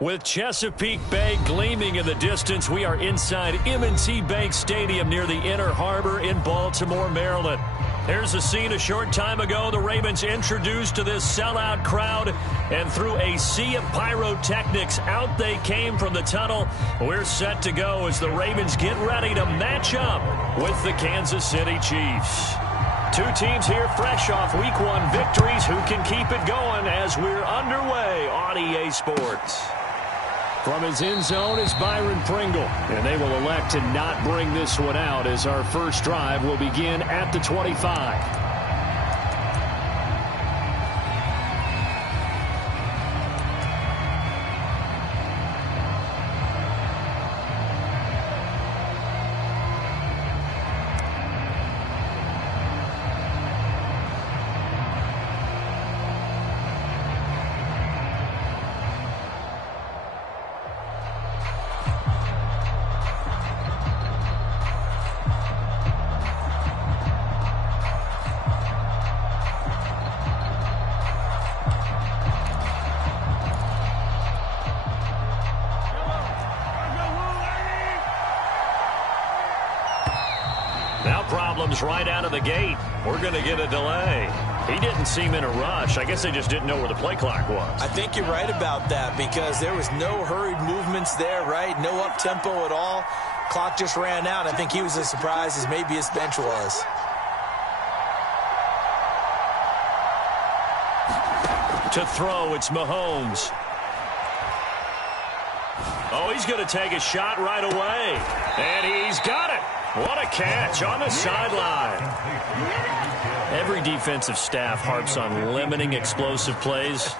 With Chesapeake Bay gleaming in the distance, we are inside M&T Bank Stadium near the Inner Harbor in Baltimore, Maryland. Here's a scene a short time ago. The Ravens introduced to this sellout crowd, and through a sea of pyrotechnics, out they came from the tunnel. We're set to go as the Ravens get ready to match up with the Kansas City Chiefs. Two teams here fresh off Week 1 victories. Who can keep it going as we're underway on EA Sports? From his end zone is Byron Pringle, and they will elect to not bring this one out as our first drive will begin at the 25. Problems right out of the gate. We're going to get a delay. He didn't seem in a rush. I guess they just didn't know where the play clock was. I think you're right about that because there was no hurried movements there, right? No up-tempo at all. Clock just ran out. I think he was as surprised as maybe his bench was. To throw, it's Mahomes. Oh, he's going to take a shot right away. And he's got it. What a catch on the sideline. Every defensive staff harps on limiting explosive plays.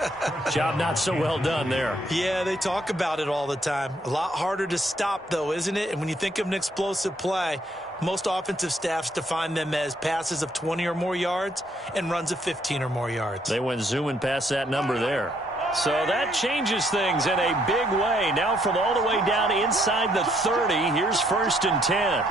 Job not so well done there. Yeah, they talk about it all the time. A lot harder to stop, though, isn't it? And when you think of an explosive play, most offensive staffs define them as passes of 20 or more yards and runs of 15 or more yards. They went zooming past that number there. So that changes things in a big way. Now from all the way down inside the 30, here's 1st and 10.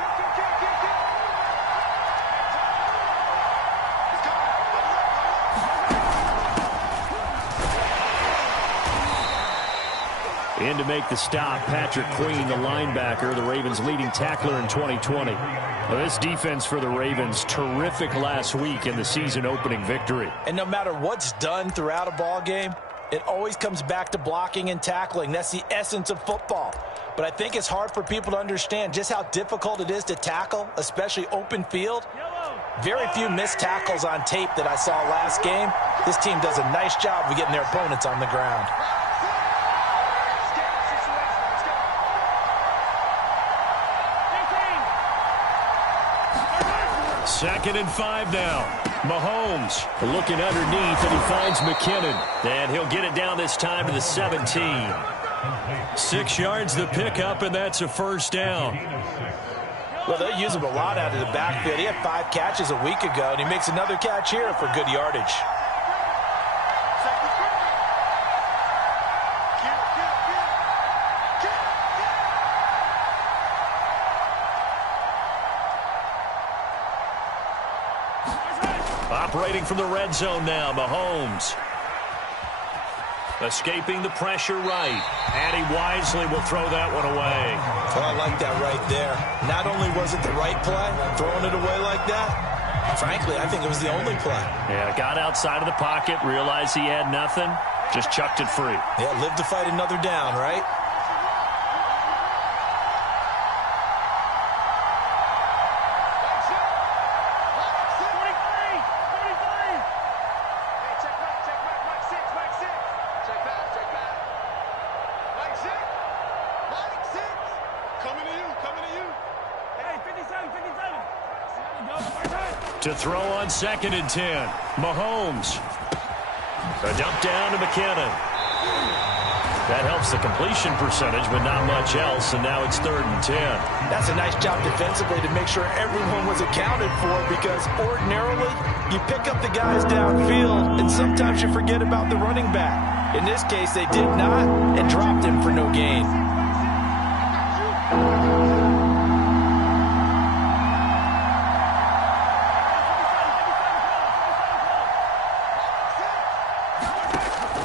In to make the stop, Patrick Queen, the linebacker, the Ravens' leading tackler in 2020. Well, this defense for the Ravens, terrific last week in the season-opening victory. And no matter what's done throughout a ball game, it always comes back to blocking and tackling. That's the essence of football. But I think it's hard for people to understand just how difficult it is to tackle, especially open field. Very few missed tackles on tape that I saw last game. This team does a nice job of getting their opponents on the ground. 2nd and 5 now. Mahomes looking underneath, and he finds McKinnon. And he'll get it down this time to the 17. 6 yards the pickup, and that's a first down. Well, they use him a lot out of the backfield. He had 5 catches a week ago, and he makes another catch here for good yardage. Operating from the red zone now, Mahomes. Escaping the pressure right. And he wisely will throw that one away. Well, I like that right there. Not only was it the right play, throwing it away like that, frankly, I think it was the only play. Yeah, got outside of the pocket, realized he had nothing, just chucked it free. Yeah, live to fight another down, right? To throw on 2nd and 10. Mahomes. A dump down to McKinnon. That helps the completion percentage, but not much else, and now it's 3rd and 10. That's a nice job defensively to make sure everyone was accounted for, because ordinarily you pick up the guys downfield, and sometimes you forget about the running back. In this case, they did not, and dropped him for no gain.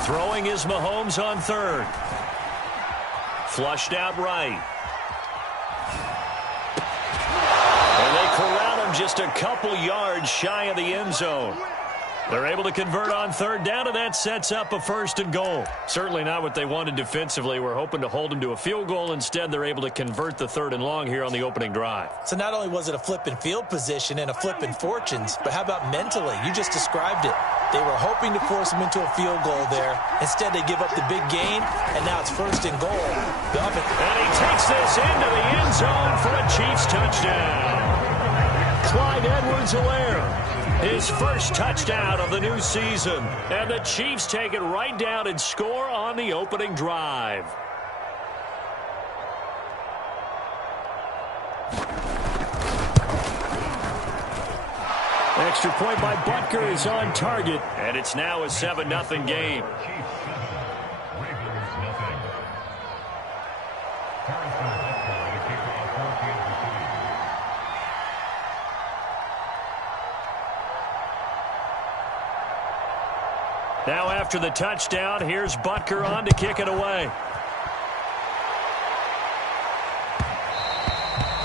Throwing is Mahomes on 3rd. Flushed out right. And they corral him just a couple yards shy of the end zone. They're able to convert on third down, and that sets up a first and goal. Certainly not what they wanted defensively. We're hoping to hold them to a field goal. Instead, they're able to convert the third and long here on the opening drive. So not only was it a flip in field position and a flip in fortunes, but how about mentally? You just described it. They were hoping to force him into a field goal there. Instead, they give up the big gain, and now it's first and goal. And he takes this into the end zone for a Chiefs touchdown. Clyde Edwards-Helaire, his first touchdown of the new season. And the Chiefs take it right down and score on the opening drive. Extra point by Butker is on target, and it's now a 7-0 game. Now after the touchdown, here's Butker on to kick it away.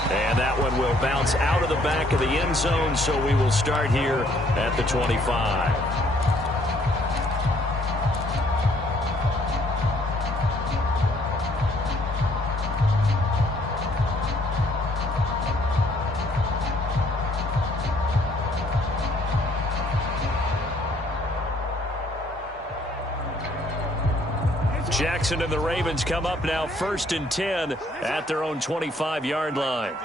And that one will bounce out of the back of the end zone, so we will start here at the 25. Jackson and the Ravens come up now 1st and 10 at their own 25-yard line.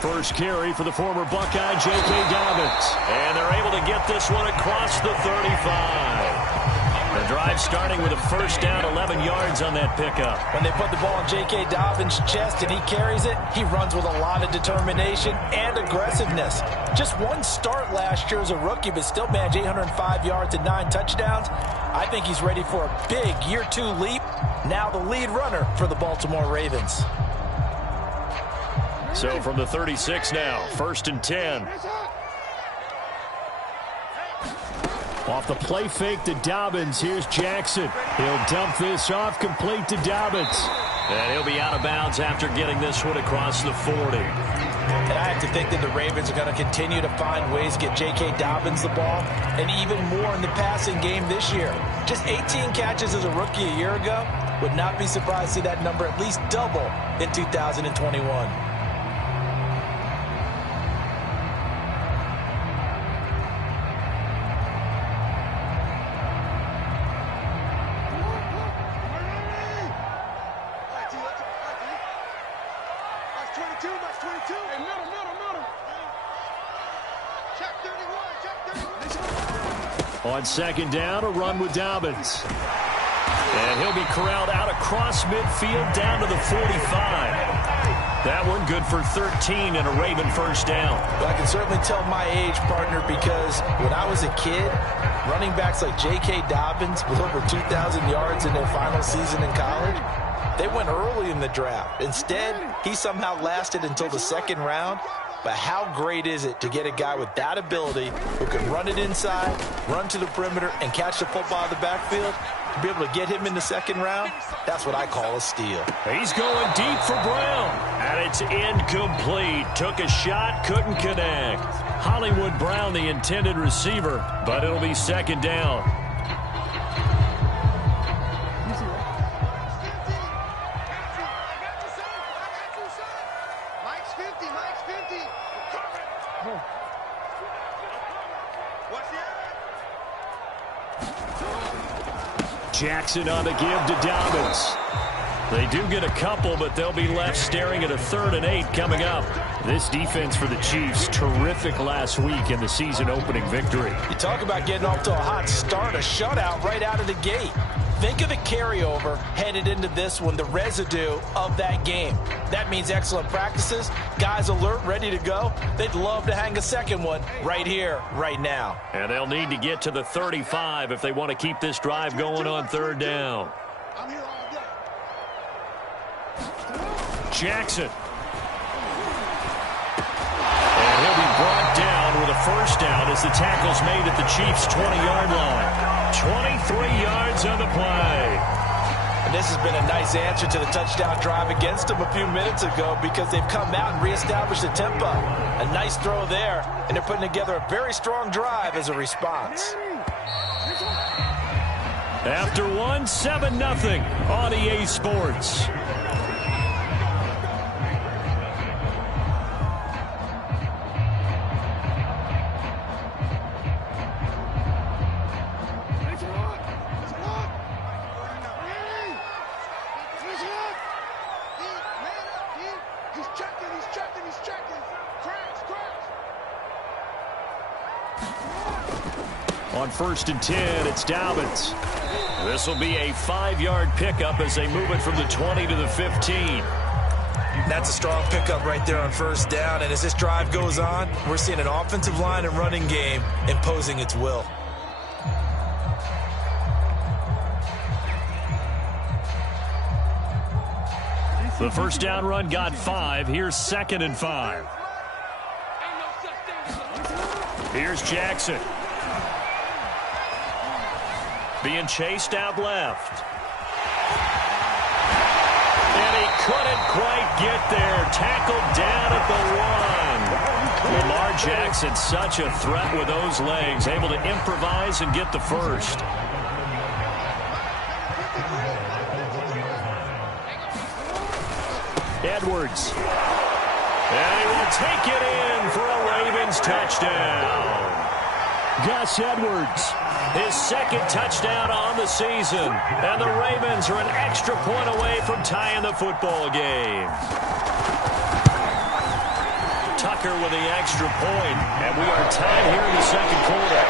First carry for the former Buckeye, J.K. Dobbins. And they're able to get this one across the 35. The drive starting with a first down, 11 yards on that pickup. When they put the ball in J.K. Dobbins' chest and he carries it, he runs with a lot of determination and aggressiveness. Just one start last year as a rookie, but still managed 805 yards and 9 touchdowns. I think he's ready for a big year 2 leap. Now the lead runner for the Baltimore Ravens. So from the 36 now, 1st and 10. Off the play fake to Dobbins, here's Jackson. He'll dump this off, complete to Dobbins. And he'll be out of bounds after getting this one across the 40. And I have to think that the Ravens are going to continue to find ways to get J.K. Dobbins the ball, and even more in the passing game this year. Just 18 catches as a rookie a year ago. Would not be surprised to see that number at least double in 2021. On second down, a run with Dobbins. And he'll be corralled out across midfield down to the 45. That one good for 13 and a Raven first down. Well, I can certainly tell my age, partner, because when I was a kid, running backs like J.K. Dobbins with over 2,000 yards in their final season in college, they went early in the draft. Instead, he somehow lasted until the second round. But how great is it to get a guy with that ability who can run it inside, run to the perimeter, and catch the football in the backfield? To be able to get him in the second round, that's what I call a steal. He's going deep for Brown. And it's incomplete. Took a shot, couldn't connect. Hollywood Brown, the intended receiver, but it'll be second down. Jackson on the give to Dobbins. They do get a couple, but they'll be left staring at a 3rd and 8 coming up. This defense for the Chiefs, terrific last week in the season-opening victory. You talk about getting off to a hot start, a shutout right out of the gate. Think of the carryover headed into this one, the residue of that game. That means excellent practices, guys alert, ready to go. They'd love to hang a second one right here, right now. And they'll need to get to the 35 if they want to keep this drive going on 3rd down. Jackson. And he'll be brought down with a first down as the tackle's made at the Chiefs' 20-yard line. 23 yards on the play. And this has been a nice answer to the touchdown drive against them a few minutes ago because they've come out and reestablished the tempo. A nice throw there, and they're putting together a very strong drive as a response. After 7-0 on EA Sports. On 1st and 10, it's Dobbins. This will be a 5-yard pickup as they move it from the 20 to the 15. That's a strong pickup right there on first down. And as this drive goes on, we're seeing an offensive line and running game imposing its will. The first down run got 5. Here's 2nd and 5. Here's Jackson. Being chased out left. And he couldn't quite get there. Tackled down at the 1. Lamar Jackson, such a threat with those legs. Able to improvise and get the first. Edwards. And he will take it in for a Ravens touchdown. Gus Edwards, his 2nd touchdown on the season. And the Ravens are an extra point away from tying the football game. Tucker with the extra point, and we are tied here in the 2nd quarter.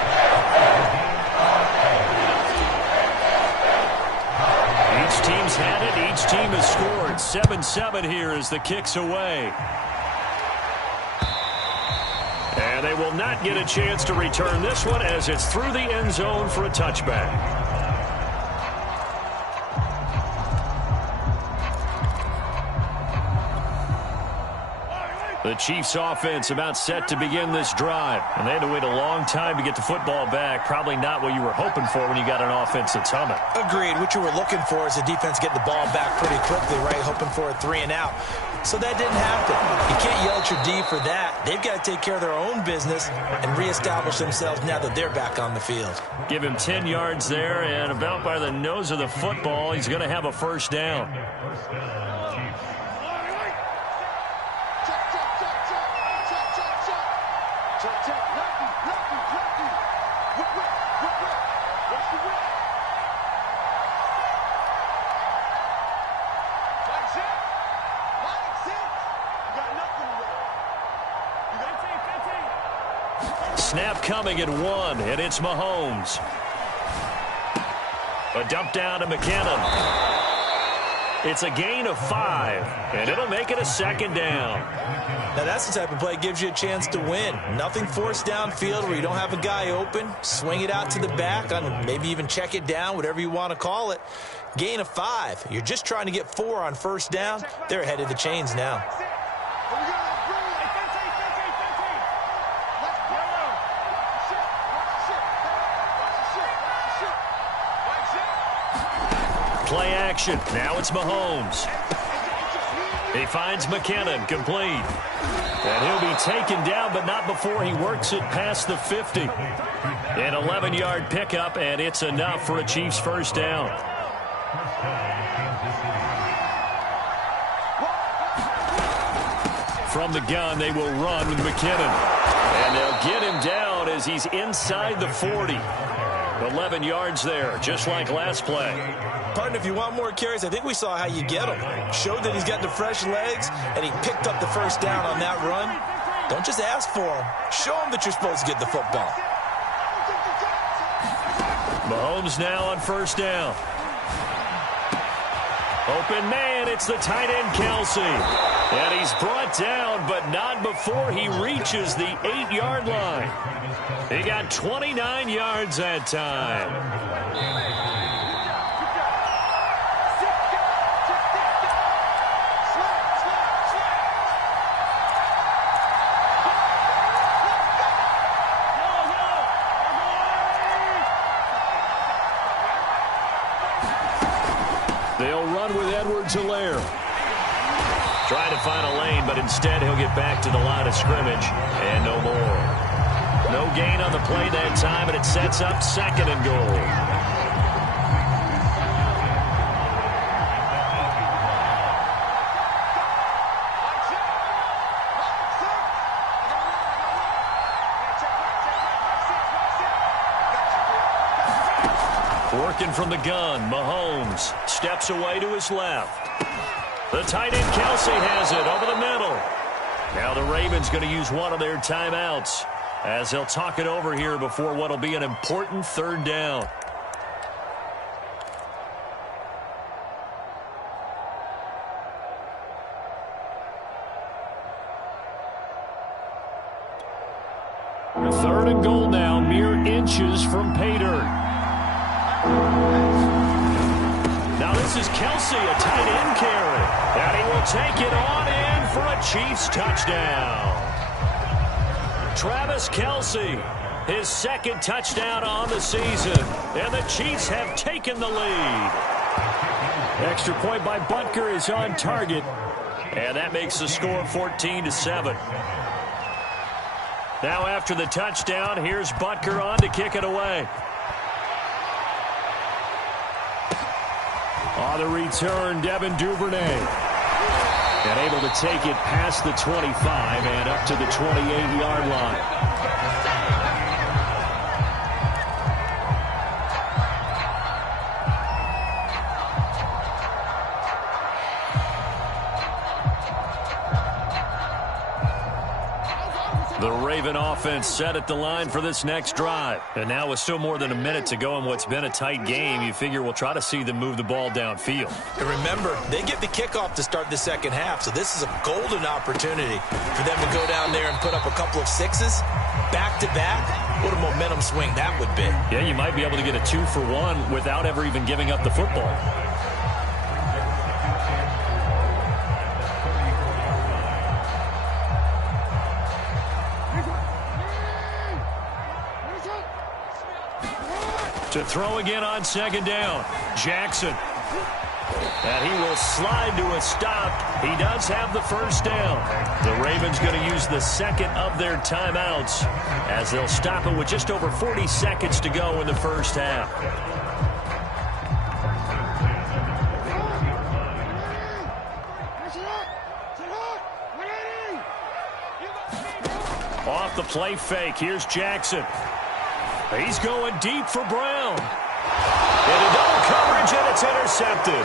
Each team's had it. Each team has scored. 7-7 here as the kick's away. And they will not get a chance to return this one as it's through the end zone for a touchback. The Chiefs offense about set to begin this drive. And they had to wait a long time to get the football back. Probably not what you were hoping for when you got an offense that's humming. Agreed. What you were looking for is the defense getting the ball back pretty quickly, right? Hoping for a 3-and-out. So that didn't happen. You can't yell at your D for that. They've got to take care of their own business and reestablish themselves now that they're back on the field. Give him 10 yards there, and about by the nose of the football, he's going to have a first down. Snap coming at 1, and it's Mahomes. A dump down to McKinnon. It's a gain of 5, and it'll make it a 2nd down. Now that's the type of play that gives you a chance to win. Nothing forced downfield where you don't have a guy open. Swing it out to the back, maybe even check it down, whatever you want to call it. Gain of 5. You're just trying to get 4 on first down. They're ahead of the chains now. Play action. Now it's Mahomes. He finds McKinnon, complete. And he'll be taken down, but not before he works it past the 50. An 11-yard pickup, and it's enough for a Chiefs first down. From the gun, they will run with McKinnon. And they'll get him down as he's inside the 40. 11 yards there, just like last play. Partner, if you want more carries, I think we saw how you get him. Showed that he's got the fresh legs, and he picked up the first down on that run. Don't just ask for him. Show him that you're supposed to get the football. Mahomes now on first down. Open man, it's the tight end Kelsey. And he's brought down, but not before he reaches the 8-yard line. He got 29 yards that time. Edwards-Helaire. Trying to find a lane, but instead he'll get back to the line of scrimmage. And no more. No gain on the play that time, and it sets up 2nd and goal. Working from the gun, Mahomes steps away to his left. The tight end Kelsey has it over the middle. Now the Ravens going to use one of their timeouts as they'll talk it over here before what will be an important 3rd down. Third and goal now, mere inches from pay dirt. Now this is Kelsey, a tight end carry. And he will take it on in for a Chiefs touchdown. Travis Kelsey, his 2nd touchdown on the season. And the Chiefs have taken the lead. Extra point by Butker is on target. And that makes the score 14-7. Now after the touchdown, here's Butker on to kick it away. On the return, Devin Duvernay. And able to take it past the 25 and up to the 28-yard line. The Raven offense set at the line for this next drive. And now with still more than a minute to go in what's been a tight game, you figure we'll try to see them move the ball downfield. And remember, they get the kickoff to start the 2nd half, so this is a golden opportunity for them to go down there and put up a couple of 6s back-to-back. What a momentum swing that would be. Yeah, you might be able to get a 2-for-1 without ever even giving up the football. To throw again on 2nd down. Jackson. And he will slide to a stop. He does have the 1st down. The Ravens going to use the 2nd of their timeouts as they'll stop it with just over 40 seconds to go in the 1st half. Off the play fake. Here's Jackson. He's going deep for Brown. Into double coverage, and it's intercepted.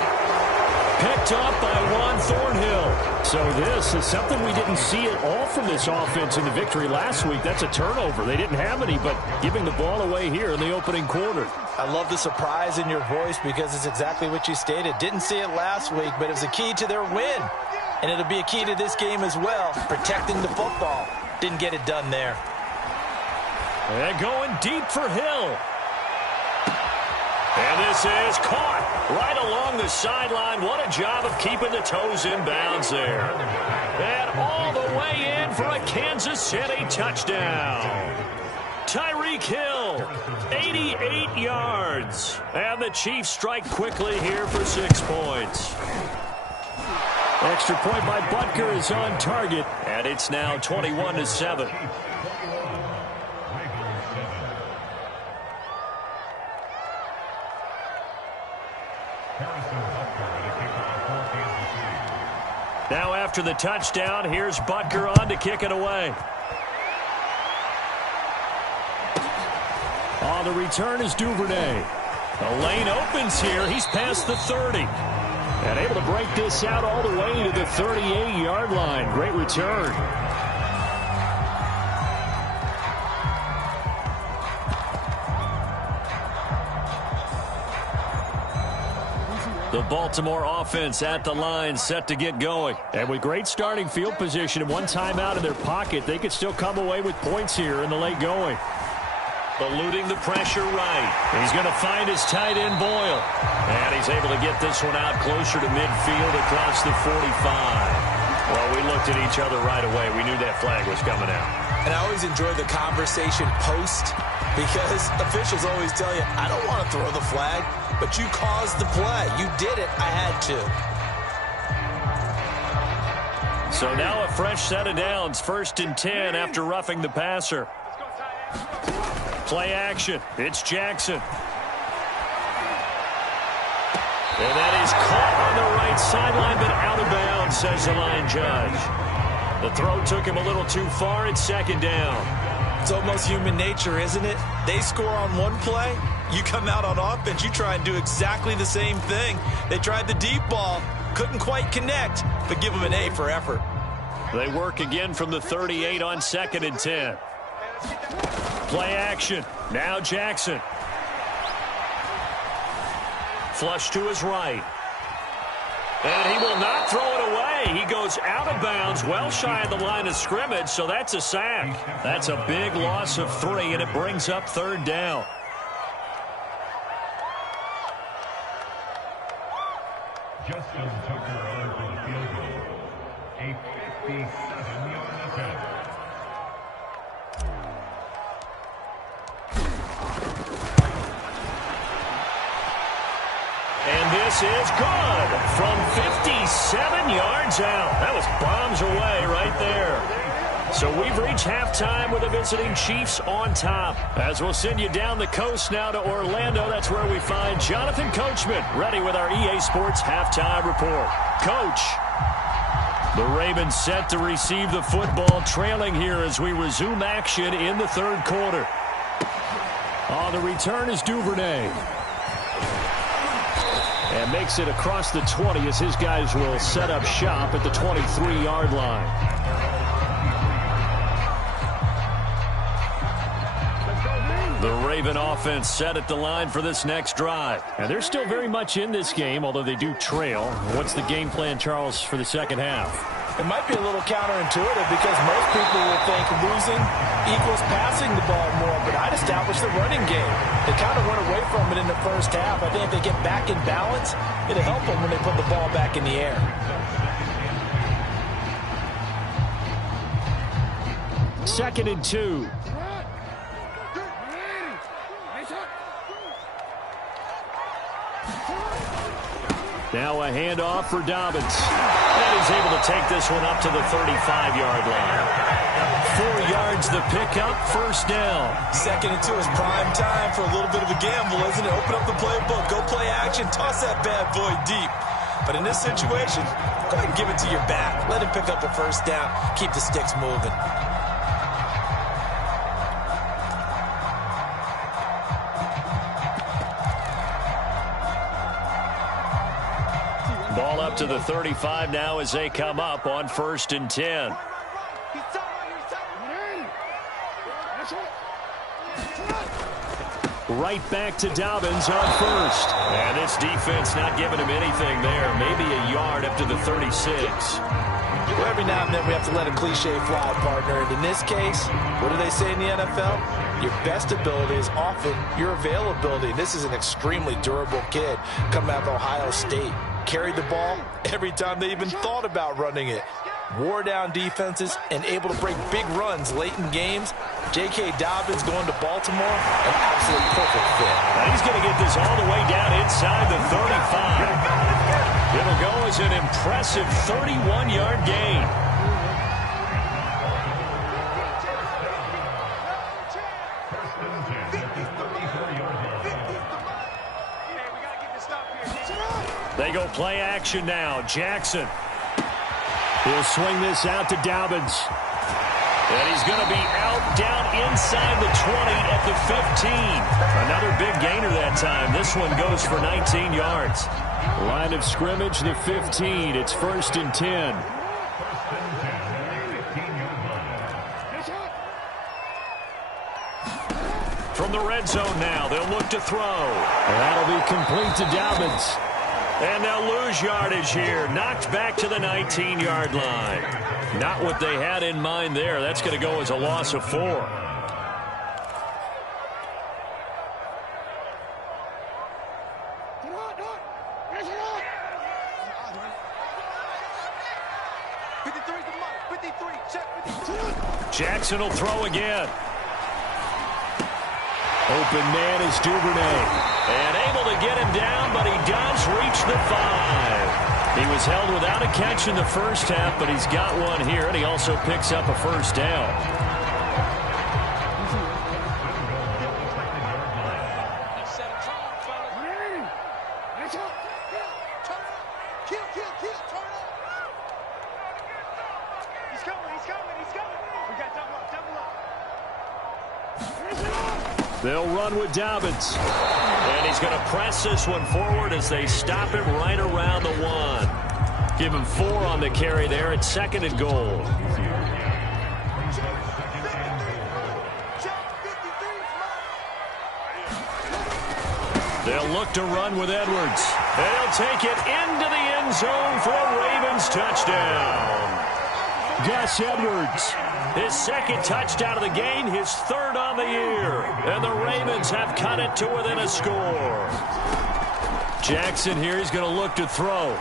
Picked up by Juan Thornhill. So this is something we didn't see at all from this offense in the victory last week. That's a turnover. They didn't have any, but giving the ball away here in the opening quarter. I love the surprise in your voice because it's exactly what you stated. Didn't see it last week, but it was a key to their win. And it'll be a key to this game as well, protecting the football. Didn't get it done there. And going deep for Hill. And this is caught right along the sideline. What a job of keeping the toes in bounds there. And all the way in for a Kansas City touchdown. Tyreek Hill, 88 yards. And the Chiefs strike quickly here for 6 points. Extra point by Butker is on target. And it's now 21-7. Now after the touchdown, here's Butker on to kick it away. On the return is Duvernay. The lane opens here. He's past the 30. And able to break this out all the way to the 38-yard line. Great return. The Baltimore offense at the line, set to get going. And with great starting field position and one timeout in their pocket, they could still come away with points here in the late going. Eluding the pressure right. He's going to find his tight end Boyle. And he's able to get this one out closer to midfield across the 45. Well, we looked at each other right away. We knew that flag was coming out. And I always enjoy the conversation post because officials always tell you, I don't want to throw the flag. But you caused the play. You did it. I had to. So now a fresh set of downs, 1st and 10 after roughing the passer. Play action. It's Jackson. And that is caught on the right sideline, but out of bounds, says the line judge. The throw took him a little too far. It's 2nd down. It's almost human nature, isn't it? They score on one play. You come out on offense, you try and do exactly the same thing. They tried the deep ball, couldn't quite connect, but give them an A for effort. They work again from the 38 on 2nd and 10. Play action. Now Jackson. Flush to his right. And he will not throw it away. He goes out of bounds, well shy of the line of scrimmage, so that's a sack. That's a big loss of 3, and it brings up 3rd down. Justin Tucker on for the field goal. A 57-yard attempt. And this is good from 57 yards out. That was bombs away right there. So we've reached halftime with the visiting Chiefs on top. As we'll send you down the coast now to Orlando, that's where we find Jonathan Coachman ready with our EA Sports halftime report. Coach. The Ravens set to receive the football, trailing here as we resume action in the 3rd quarter. On the return is Duvernay. And makes it across the 20 as his guys will set up shop at the 23-yard line. The Raven offense set at the line for this next drive. And they're still very much in this game, although they do trail. What's the game plan, Charles, for the 2nd half? It might be a little counterintuitive because most people will think losing equals passing the ball more, but I'd establish the running game. They kind of went away from it in the 1st half. I think if they get back in balance, it'll help them when they put the ball back in the air. Second and 2. Now a handoff for Dobbins. And he's able to take this one up to the 35-yard line. 4 yards the pickup, 1st down. 2nd and 2 is prime time for a little bit of a gamble, isn't it? Open up the playbook, go play action, toss that bad boy deep. But in this situation, go ahead and give it to your back. Let him pick up a 1st down. Keep the sticks moving. Ball up to the 35 now as they come up on 1st and 10. Right back to Dobbins on 1st. And this defense not giving him anything there. Maybe a yard up to the 36. Well, every now and then we have to let a cliche fly, partner. And in this case, what do they say in the NFL? Your best ability is often your availability. This is an extremely durable kid coming out of Ohio State. Carried the ball every time they even thought about running it. Wore down defenses and able to break big runs late in games. J.K. Dobbins going to Baltimore, an absolute perfect fit. Now he's going to get this all the way down inside the 35. It'll go as an impressive 31-yard gain. They go play action now. Jackson. He'll swing this out to Dobbins. And he's going to be out down inside the 20 at the 15. Another big gainer that time. This one goes for 19 yards. Line of scrimmage, the 15. It's 1st and 10. From the red zone now, they'll look to throw. That'll be complete to Dobbins. And they'll lose yardage here. Knocked back to the 19-yard line. Not what they had in mind there. That's going to go as a loss of 4. Jackson will throw again. Open man is Duvernay. And able to get him down, but he does reach the 5. He was held without a catch in the first half, but he's got one here, and he also picks up a first down. They'll run with Dobbins. And he's going to press this one forward as they stop him right around the 1. Give him 4 on the carry there at 2nd and goal. They'll look to run with Edwards. And he'll take it into the end zone for a Ravens touchdown. Gus Edwards. His 2nd touchdown of the game, his 3rd on the year. And the Ravens have cut it to within a score. Jackson here, he's going to look to throw.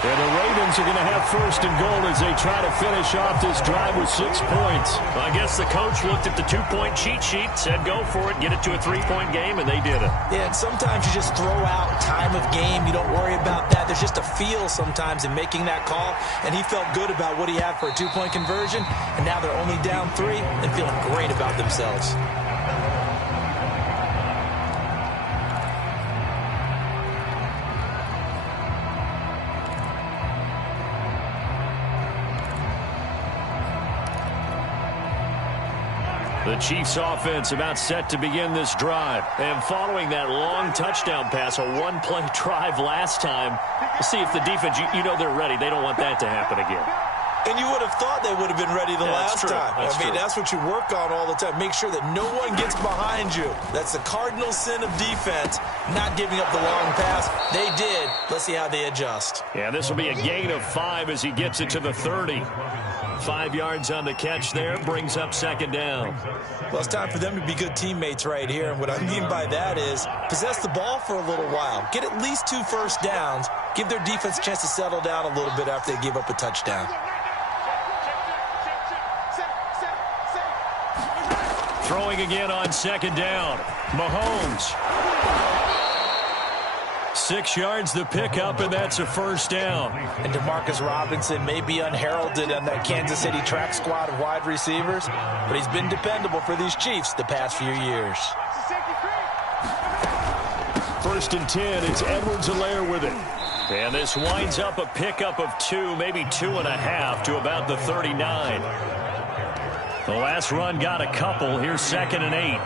And the Ravens are going to have 1st and goal as they try to finish off this drive with 6 points. Well, I guess the coach looked at the 2-point cheat sheet, said go for it, get it to a 3-point game, and they did it. Yeah, and sometimes you just throw out time of game. You don't worry about that. There's just a feel sometimes in making that call, and he felt good about what he had for a 2-point conversion, and now they're only down 3 and feeling great about themselves. The Chiefs offense about set to begin this drive. And following that long touchdown pass, a 1-play drive last time, we'll see if the defense, you know they're ready. They don't want that to happen again. And you would have thought they would have been ready the last time. That's what you work on all the time. Make sure that no one gets behind you. That's the cardinal sin of defense, not giving up the long pass. They did. Let's see how they adjust. Yeah, this will be a gain of 5 as he gets it to the 30. 5 yards on the catch there, brings up 2nd down. Well, it's time for them to be good teammates right here. And what I mean by that is possess the ball for a little while. Get at least 2 first downs. Give their defense a chance to settle down a little bit after they give up a touchdown. Throwing again on 2nd down. Mahomes. 6 yards the pickup, and that's a first down. And Demarcus Robinson may be unheralded on that Kansas City track squad of wide receivers, but he's been dependable for these Chiefs the past few years. 1st and 10, it's Edwards-Helaire with it. And this winds up a pickup of 2, maybe 2.5 to about the 39. The last run got a couple. Here's 2nd and 8.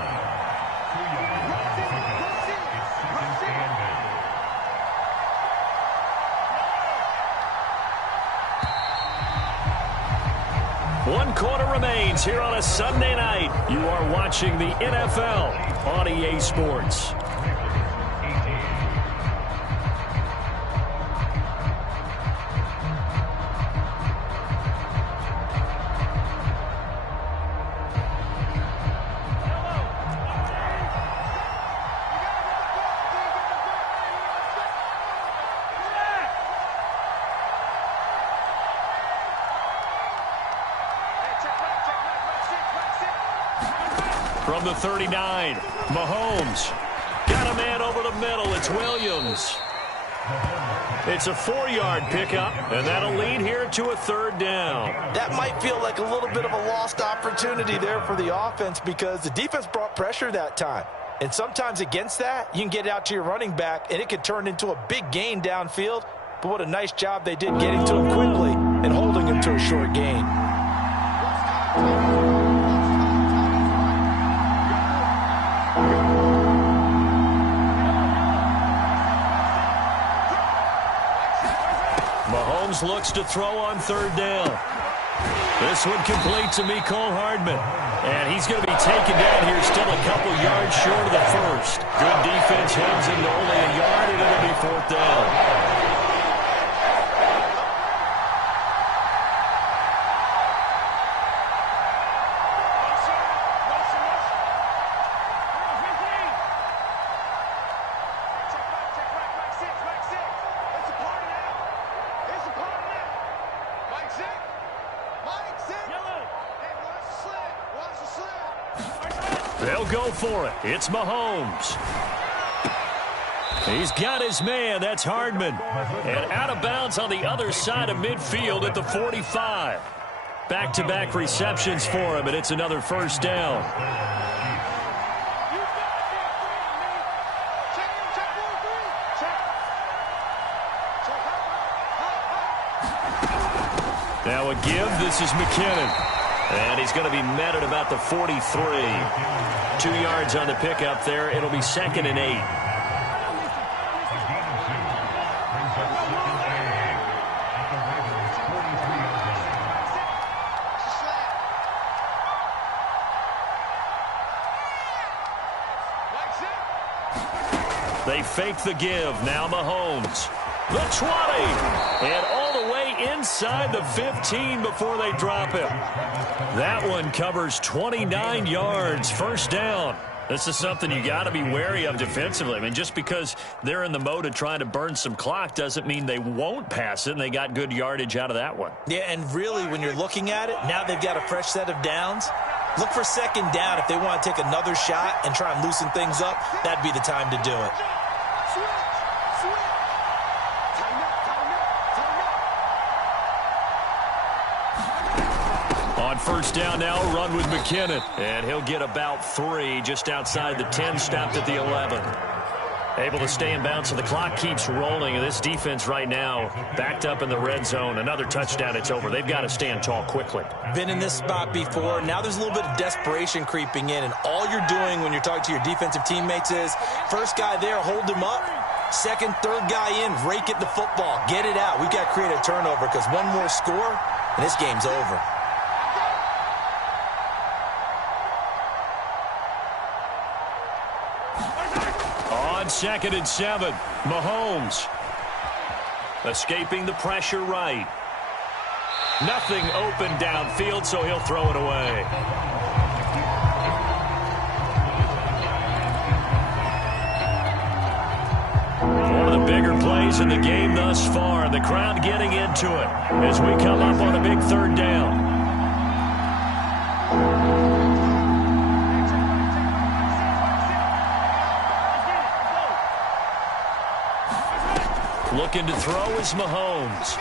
One quarter remains here on a Sunday night. You are watching the NFL on EA Sports. From the 39, Mahomes got a man over the middle. It's Williams. It's a 4-yard pickup, and that'll lead here to a 3rd down. That might feel like a little bit of a lost opportunity there for the offense because the defense brought pressure that time. And sometimes against that, you can get out to your running back, and it could turn into a big gain downfield. But what a nice job they did getting to him quickly and holding him to a short gain. Mahomes looks to throw on 3rd down. This one complete to Mecole Hardman. And he's going to be taken down here, still a couple yards short of the first. Good defense hems him to only a yard, and it'll be 4th down. They'll go for it. It's Mahomes. He's got his man. That's Hardman. And out of bounds on the other side of midfield at the 45. Back-to-back receptions for him, and it's another first down. Now a give. This is McKinnon. And he's going to be met at about the 43. 2 yards on the pickup there. It'll be 2nd and 8. They fake the give. Now Mahomes. The 20. And all the way inside the 15 before they drop him. That one covers 29 yards. First down. This is something you got to be wary of defensively. I mean, just because they're in the mode of trying to burn some clock doesn't mean they won't pass it, and they got good yardage out of that one. Yeah, and really, when you're looking at it, now they've got a fresh set of downs. Look for 2nd down if they want to take another shot and try and loosen things up. That'd be the time to do it. On first down now, run with McKinnon. And he'll get about 3 just outside the 10, stopped at the 11. Able to stay in bounds, so the clock keeps rolling. And this defense right now backed up in the red zone. Another touchdown, it's over. They've got to stand tall quickly. Been in this spot before. Now there's a little bit of desperation creeping in. And all you're doing when you're talking to your defensive teammates is, first guy there, hold him up. Second, third guy in, rake it the football. Get it out. We've got to create a turnover because one more score, and this game's over. On 2nd and 7, Mahomes. Escaping the pressure right. Nothing open downfield, so he'll throw it away. One of the bigger plays in the game thus far. The crowd getting into it as we come up on a big 3rd down. Looking to throw is Mahomes.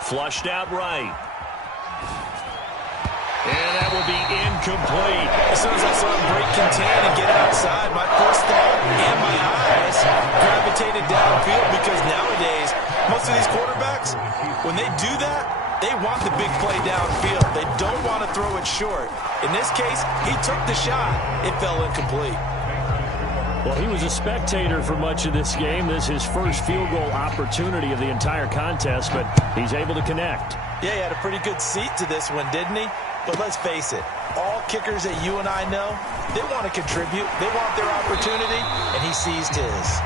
Flushed out right. And that will be incomplete. As soon as I saw him break contain and get outside, my first thought and my eyes gravitated downfield because nowadays, most of these quarterbacks, when they do that, they want the big play downfield. They don't want to throw it short. In this case, he took the shot. It fell incomplete. Well, he was a spectator for much of this game. This is his first field goal opportunity of the entire contest, but he's able to connect. Yeah, he had a pretty good seat to this one, didn't he? But let's face it, all kickers that you and I know, they want to contribute. They want their opportunity, and he seized his.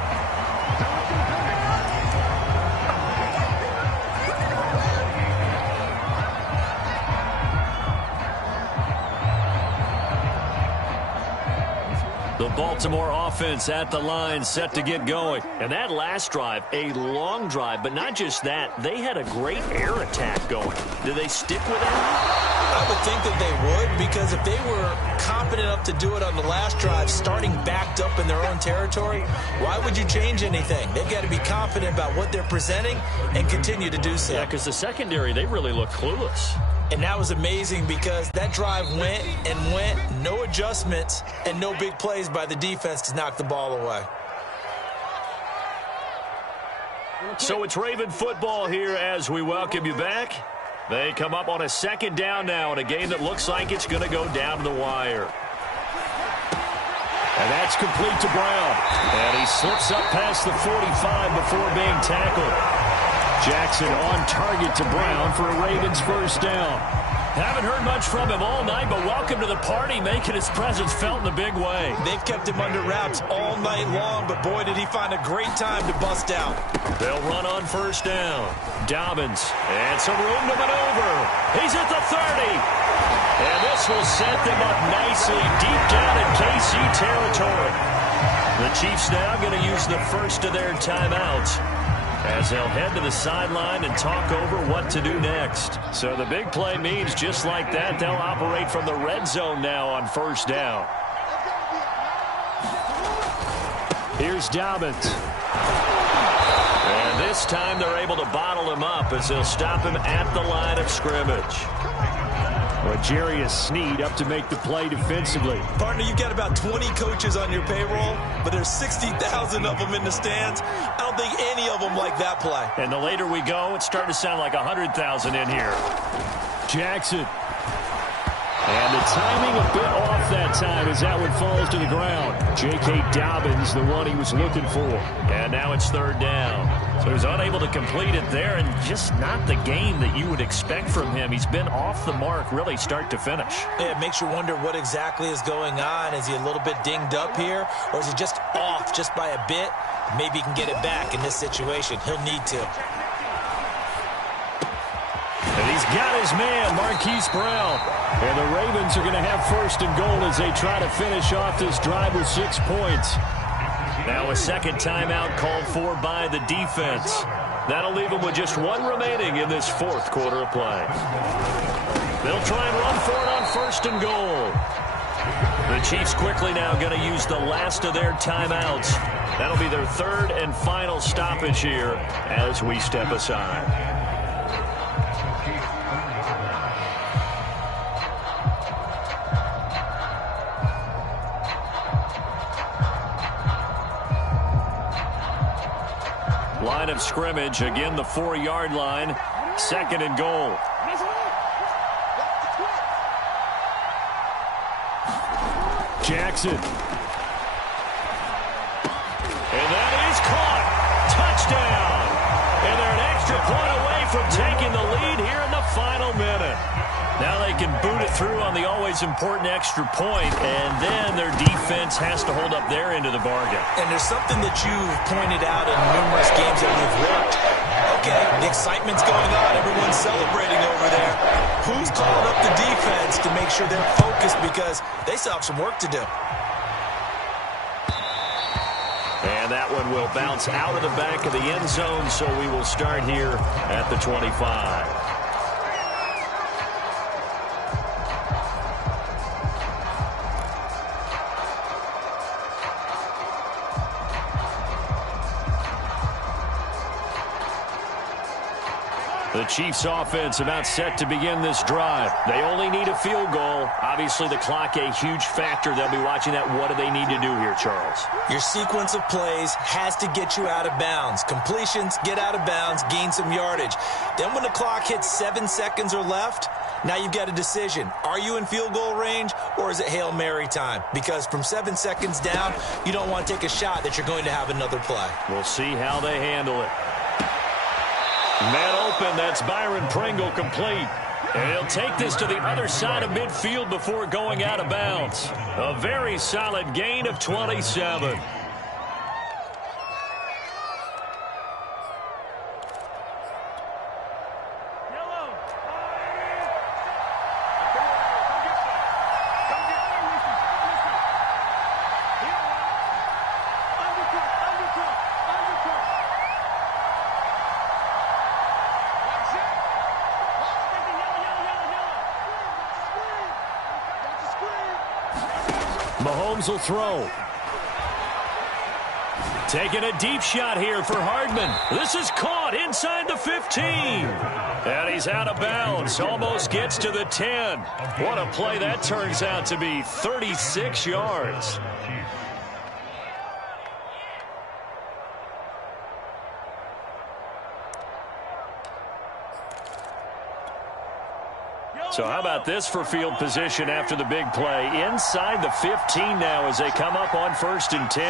The Baltimore offense at the line, set to get going. And that last drive, a long drive, but not just that. They had a great air attack going. Do they stick with that? I would think that they would, because if they were confident enough to do it on the last drive, starting backed up in their own territory, why would you change anything? They've got to be confident about what they're presenting and continue to do so. Yeah, because the secondary, they really look clueless. And that was amazing because that drive went and went, no adjustments, and no big plays by the defense to knock the ball away. So it's Raven football here as we welcome you back. They come up on a 2nd down now in a game that looks like it's going to go down the wire. And that's complete to Brown. And he slips up past the 45 before being tackled. Jackson on target to Brown for a Ravens first down. Haven't heard much from him all night, but welcome to the party, making his presence felt in a big way. They've kept him under wraps all night long, but boy, did he find a great time to bust out. They'll run on first down. Dobbins, and some room to maneuver. He's at the 30. And this will set them up nicely deep down in KC territory. The Chiefs now going to use the first of their timeouts as they'll head to the sideline and talk over what to do next. So the big play means just like that, they'll operate from the red zone now on first down. Here's Dobbins. And this time they're able to bottle him up as they'll stop him at the line of scrimmage. Well, Jarius Sneed up to make the play defensively. Partner, you've got about 20 coaches on your payroll, but there's 60,000 of them in the stands. I don't think any of them like that play. And the later we go, it's starting to sound like 100,000 in here. Jackson. And the timing a bit off that time as that one falls to the ground. J.K. Dobbins, the one he was looking for. And now it's third down. So he's unable to complete it there, and just not the game that you would expect from him. He's been off the mark really start to finish. Yeah, it makes you wonder what exactly is going on. Is he a little bit dinged up here, or is he just off just by a bit? Maybe he can get it back in this situation. He'll need to. And he's got his man, Marquise Brown. And the Ravens are going to have first and goal as they try to finish off this drive with 6 points. Now a second timeout called for by the defense. That'll leave them with just one remaining in this fourth quarter of play. They'll try and run for it on first and goal. The Chiefs quickly now going to use the last of their timeouts. That'll be their third and final stoppage here as we step aside. Line of scrimmage, again the 4-yard line, second and goal. Jackson. And that is caught. Touchdown. And they're an extra point away from taking the lead here in the final minute. Now they can boot it through on the always important extra point, and then their defense has to hold up their end of the bargain. And there's something that you've pointed out in numerous games that we've worked. Okay, the excitement's going on. Everyone's celebrating over there. Who's calling up the defense to make sure they're focused, because they still have some work to do. And that one will bounce out of the back of the end zone, so we will start here at the 25. The Chiefs offense about set to begin this drive. They only need a field goal. Obviously, the clock a huge factor. They'll be watching that. What do they need to do here, Charles? Your sequence of plays has to get you out of bounds. Completions, get out of bounds, gain some yardage. Then when the clock hits 7 seconds or left, now you've got a decision. Are you in field goal range, or is it Hail Mary time? Because from 7 seconds down, you don't want to take a shot that you're going to have another play. We'll see how they handle it. Man open, that's Byron Pringle complete. And he'll take this to the other side of midfield before going out of bounds. A very solid gain of 27. Mahomes will throw. Taking a deep shot here for Hardman. This is caught inside the 15. And he's out of bounds. Almost gets to the 10. What a play that turns out to be. 36 yards. So how about this for field position after the big play? Inside the 15 now as they come up on first and 10.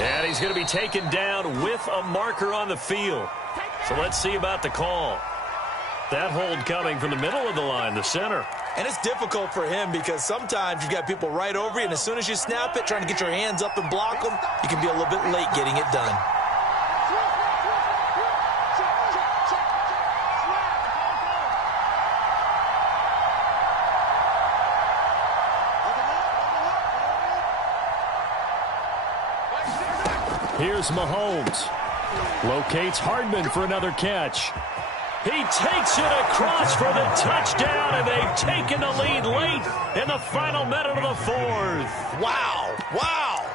And he's going to be taken down with a marker on the field. So let's see about the call. That hold coming from the middle of the line, the center. And it's difficult for him because sometimes you've got people right over you, and as soon as you snap it, trying to get your hands up and block them, you can be a little bit late getting it done. Here's Mahomes. Locates Hardman for another catch. He takes it across for the touchdown, and they've taken the lead late in the final minute of the fourth. Wow. Wow.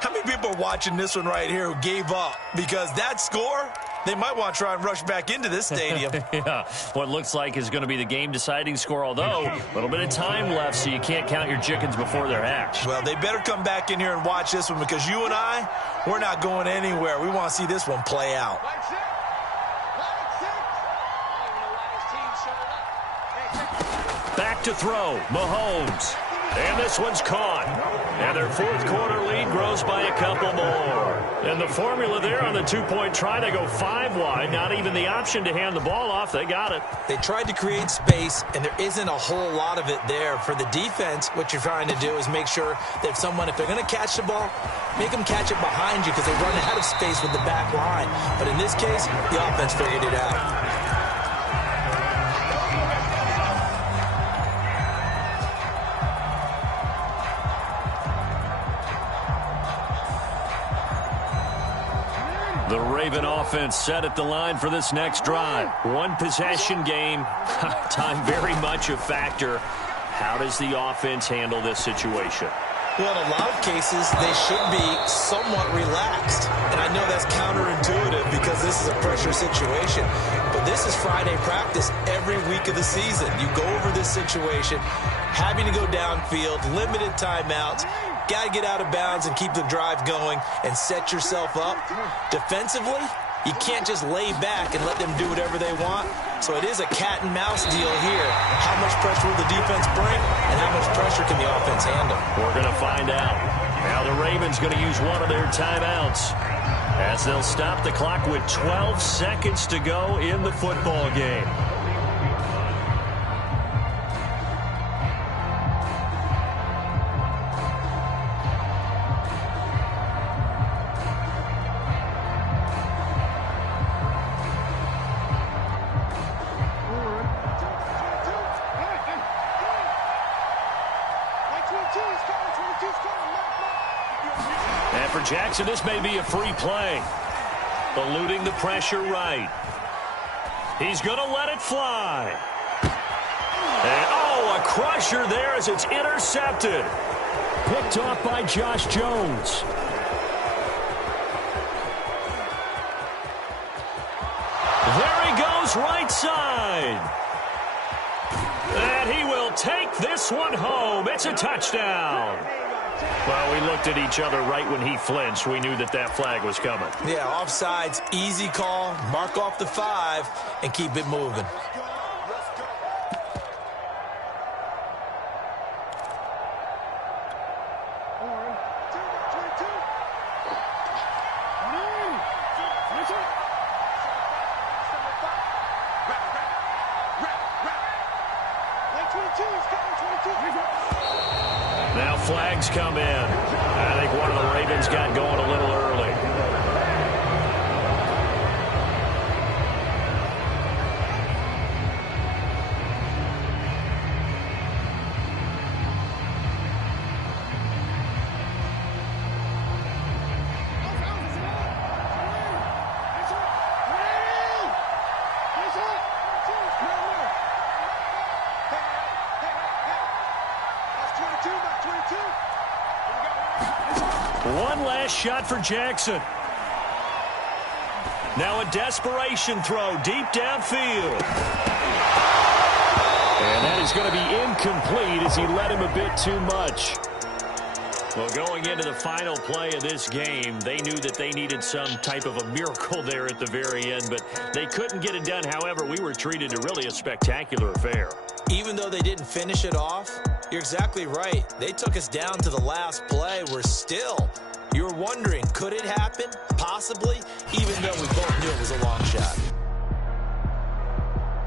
How many people are watching this one right here who gave up? Because that score, they might want to try and rush back into this stadium. Yeah, what looks like is going to be the game-deciding score, although a little bit of time left, so you can't count your chickens before they're hatched. Well, they better come back in here and watch this one, because you and I, we're not going anywhere. We want to see this one play out. Back to throw, Mahomes. And this one's caught. And their fourth quarter lead grows by a couple more. And the formula there on the two-point try, they go 5 wide. Not even the option to hand the ball off. They got it. They tried to create space, and there isn't a whole lot of it there. For the defense, what you're trying to do is make sure that if they're going to catch the ball, make them catch it behind you, because they run out of space with the back line. But in this case, the offense figured it out. The Raven offense set at the line for this next drive. One possession game. Time very much a factor. How does the offense handle this situation? Well, in a lot of cases, they should be somewhat relaxed. And I know that's counterintuitive because this is a pressure situation. But this is Friday practice every week of the season. You go over this situation, having to go downfield, limited timeouts. Got to get out of bounds and keep the drive going and set yourself up. Defensively, you can't just lay back and let them do whatever they want. So it is a cat and mouse deal here. How much pressure will the defense bring, and how much pressure can the offense handle? We're going to find out. Now the Ravens going to use one of their timeouts as they'll stop the clock with 12 seconds to go in the football game. And for Jackson, this may be a free play. Eluding the pressure right. He's going to let it fly. And, oh, a crusher there as it's intercepted. Picked off by Josh Jones. There he goes, right side. And he will take this one home. It's a touchdown. Well, we looked at each other right when he flinched. We knew that that flag was coming. Yeah, offsides, easy call. Mark off the 5 and keep it moving. Now flags come in. I think one of the Ravens got going a little early. One last shot for Jackson. Now a desperation throw deep downfield. And that is going to be incomplete as he led him a bit too much. Well, going into the final play of this game, they knew that they needed some type of a miracle there at the very end, but they couldn't get it done. However, we were treated to really a spectacular affair. Even though they didn't finish it off, you're exactly right. They took us down to the last play. We're still, you were wondering, could it happen? Possibly, even though we both knew it was a long shot.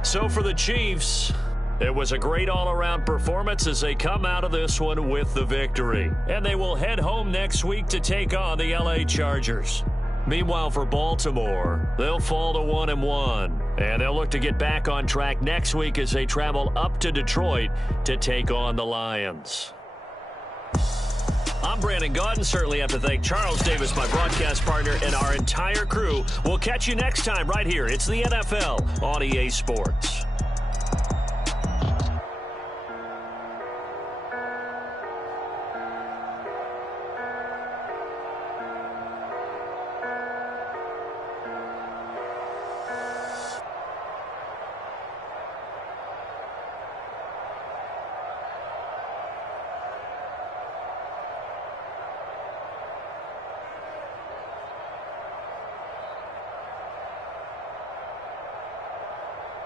So for the Chiefs, it was a great all-around performance as they come out of this one with the victory. And they will head home next week to take on the LA Chargers. Meanwhile, for Baltimore, they'll fall to 1-1. And they'll look to get back on track next week as they travel up to Detroit to take on the Lions. I'm Brandon Gaudin. Certainly have to thank Charles Davis, my broadcast partner, and our entire crew. We'll catch you next time right here. It's the NFL on EA Sports.